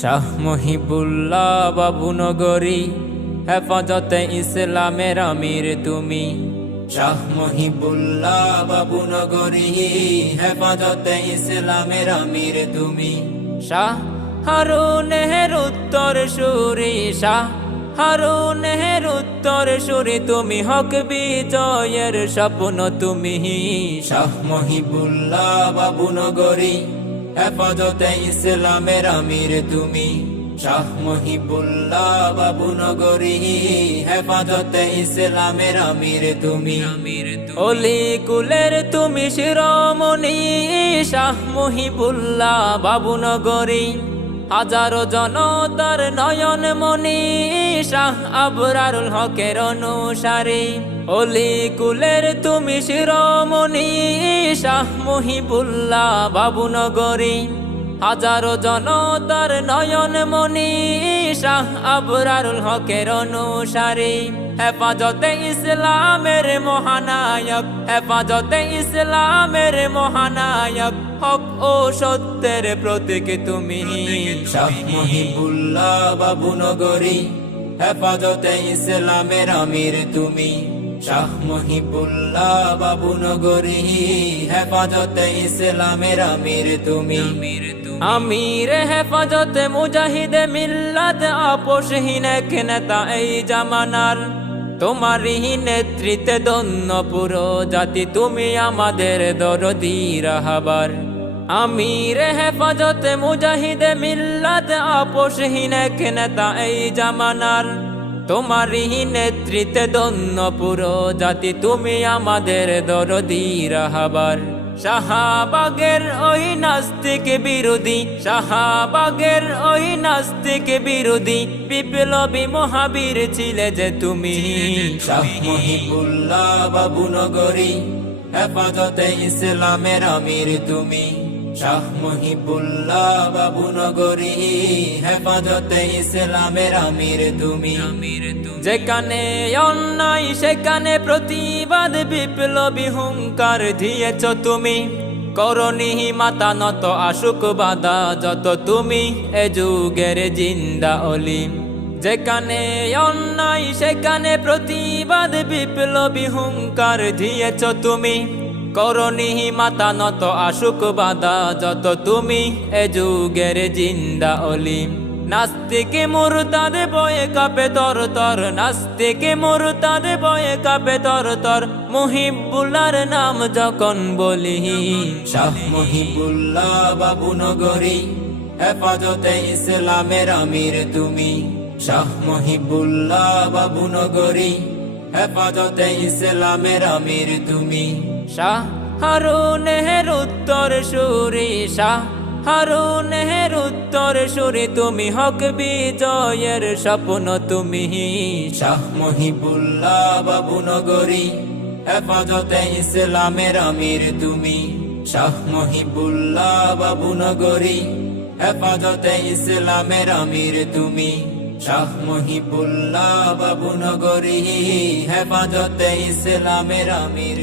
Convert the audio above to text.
শাহ মহিবুল্লাহ বাবুনগরী, হেফাজতে ইসলামের আমির তুমি। শাহ মহিবুল্লাহ বাবুনগরী, হেফাজতে ইসলামের আমির তুমি। শাহ হারুনের উত্তর সুরি, শাহ হারুনের উত্তর সুরি তুমি। হক বিজয়ের স্বপ্ন তুমি। শাহ মহিবুল্লাহ বাবুনগরী, হেফাজতে ইসলামের আমির তুমি। শাহ মহিবুল্লাহ বাবুনগরী, হেফাজতে ইসলামের আমির তুমি। অলি কুলের তুমি শিরোমণি, শাহ মহিবুল্লাহ বাবুনগরী। হাজারো জনতার নয়ন মনি, শাহ আবরারুল হকের অনুসারী। অলি কুলের তুমি শিরোমণি, শাহ মহিবুল্লাহ বাবুনগরী। হাজারো জনতার নয়ন মনি, শাহ আবরারুল হকের অনুসারী। হেফাজতে ইসলামের মহানায়ক, হেফাজতে ইসলামের মহানায়ক। হক ও সত্যের প্রতীক তুমি। শাহ মহিবুল্লাহ বাবুনগরী, হেফাজতে ইসলামের আমির তুমি। শাহ মহিবুল্লাহ বাবুনগরী, হেফাজতে ইসলামের আমির তুমি। আমির হেফাজতে মুজাহিদে মিল্লাত, আপোষহীন এক নেতা এই জামানার। তোমারই নেতৃত্বে ধন্য পুরো জাতি, তুমি আমাদের দরদি রাহবার। আমির হেফাজতে মুজাহিদে মিল্লাত, আপোষহীন এক নেতা এই জামানার। তোমারই নেতৃত্বে ধন্য পুরো জাতি, তুমি আমাদের দরদি রাহবার। শাহবাগের ওই নাস্তিক বিরোধী, শাহবাগের ওই নাস্তিক বিরোধী। বিপ্লবী মহাবীর ছিলে যে তুমি। শাহ মহিবুল্লাহ বাবুনগরী, হেফাজতে ইসলামের আমির তুমি। শাহ মহিবুল্লাহ বাবুনগরী, হেফাজতে ইসলামের আমির তুমি। যেখানে অন্যায় সেখানে প্রতিবাদ, বিপ্লবী হুঙ্কার দিয়েছ তুমি। করণী মাতা নত আশুক বাধা যত, তুমি এ যুগের জিন্দা অলি। যেখানে অন্যায় সেখানে প্রতিবাদ, বিপ্লবী হুঙ্কার দিয়েছ তুমি। করণী মাতা নত আশুক বাধা যত, তুমি এ যুগের জিন্দা অলি। নাস্তিকে মুরতাদ বয়ে কাঁপে তর তর, নাস্তিকে মুরতাদ বয়ে কাঁপে তর তর। মহিবুল্লাহর নাম যখন বলি। শাহ মহিবুল্লাহ বাবুনগরী, হেফাজতে ইসলামের আমির তুমি। শাহ মহিবুল্লাহ বাবুনগরী, হেফাজতে ইসলামের আমির তুমি। শাহ হারুনের উত্তর সুরি, শাহ হারুনের উত্তর সুরি তুমি। হক বিজয়ের স্বপ্ন তুমি। শাহ মহিবুল্লাহ বাবুনগরী, হেফাজতে ইসলামের আমির তুমি। শাহ মহিবুল্লাহ বাবুনগরী, হেফাজতে ইসলামের আমির তুমি। শাহ মহিবুল্লাহ বাবুনগরী, হেফাজতে ইসলামের আমির।